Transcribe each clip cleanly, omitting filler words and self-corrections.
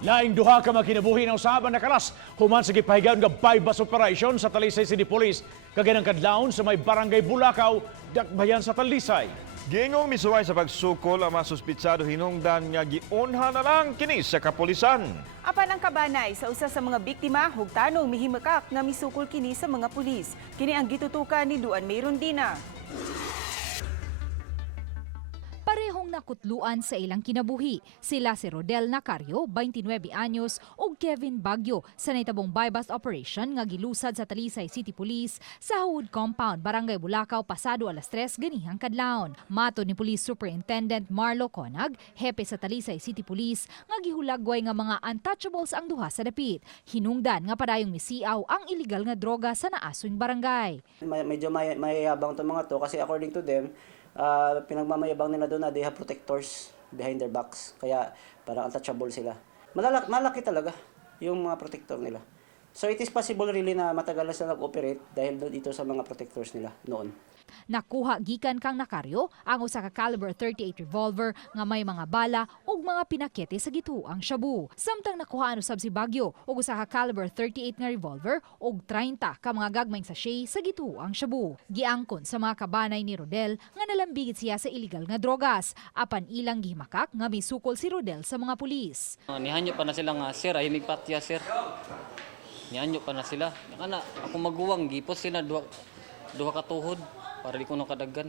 Laing duha ka makinabuhi ng usaban na kalas human sa gipahigayon nga bypass operation sa Talisay City Police kaganang kadlawon sa may barangay Bulacau, dakbayan sa Talisay. Giingong misuway sa pagsukol ang mga suspitsado hinungdan nga giunha na lang kini sa kapolisan. Apan ang kabanay sa usa sa mga biktima hug tanong gihimakak nga misukol kini sa mga pulis. Kini ang gitutukan ni Duan Mayrondina. Parehong nakutluan sa ilang kinabuhi. Sila si Rodel Nacario, 29 anyos, ug Kevin Bagyo sa naitabong bypass operation nga gilusad sa Talisay City Police sa Hawod Compound, Barangay Bulacau, pasado alas 3 ganihang kadlawon. Mato ni Police Superintendent Marlo Conag, hepe sa Talisay City Police, nga gihulagway nga mga untouchables ang duha sa dapit. Hinungdan nga padayong misiaw ang illegal nga droga sa naaswing barangay. Medyo mayabang itong mga to kasi according to them, pinagmamayabang nila doon na they have protectors behind their backs. Kaya parang untouchable sila. Malaki talaga yung mga protector nila. So it is possible really na matagal na sila nag-operate dahil dito sa mga protectors nila noon. Nakuha gikan kang Nacario ang usa ka caliber 38 revolver nga may mga bala ug mga pinakete sa gituang shabu. Samtang nakuha usab si Bagyo og usa ka caliber 38 nga revolver ug 30 ka mga gagmayng sachet sa gituang shabu. Giangkon sa mga kabanay ni Rodel nga nalambigit siya sa illegal nga drogas. Apan ilang gihimakak nga misukol si Rodel sa mga pulis. Nihanyo pa na sila nga, sir, ay migpatya, sir. Nihanyo pa na sila. Kana ako maguwang gipos sila duha ka tuhod para di ko nakadagan.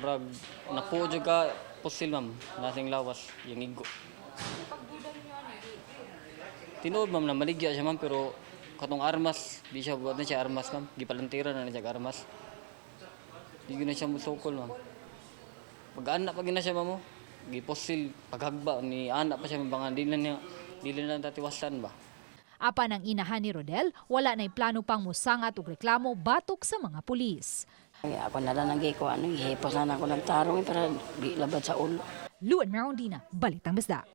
Murag napuo jud ka pusil, ma'am, nasing lawas yung igo. Tinuod, ma'am, na maligya siya, ma'am, pero katong armas, di siya buhat na siya armas, ma'am. Gipalantira na siya armas. Di na siya musukol, ma'am. Pag-anak pa gina siya, ma'am, giposil, paghagba ni anak pa siya, mga dili na tatiwasan ba. Apan ang inahan ni Rodel, wala na'y plano pang musangat og reklamo batok sa mga pulis. Ako na lang nagay ko, hipos na ako ng tarong para di labad sa ulo. Lain, Balitang Bisdak.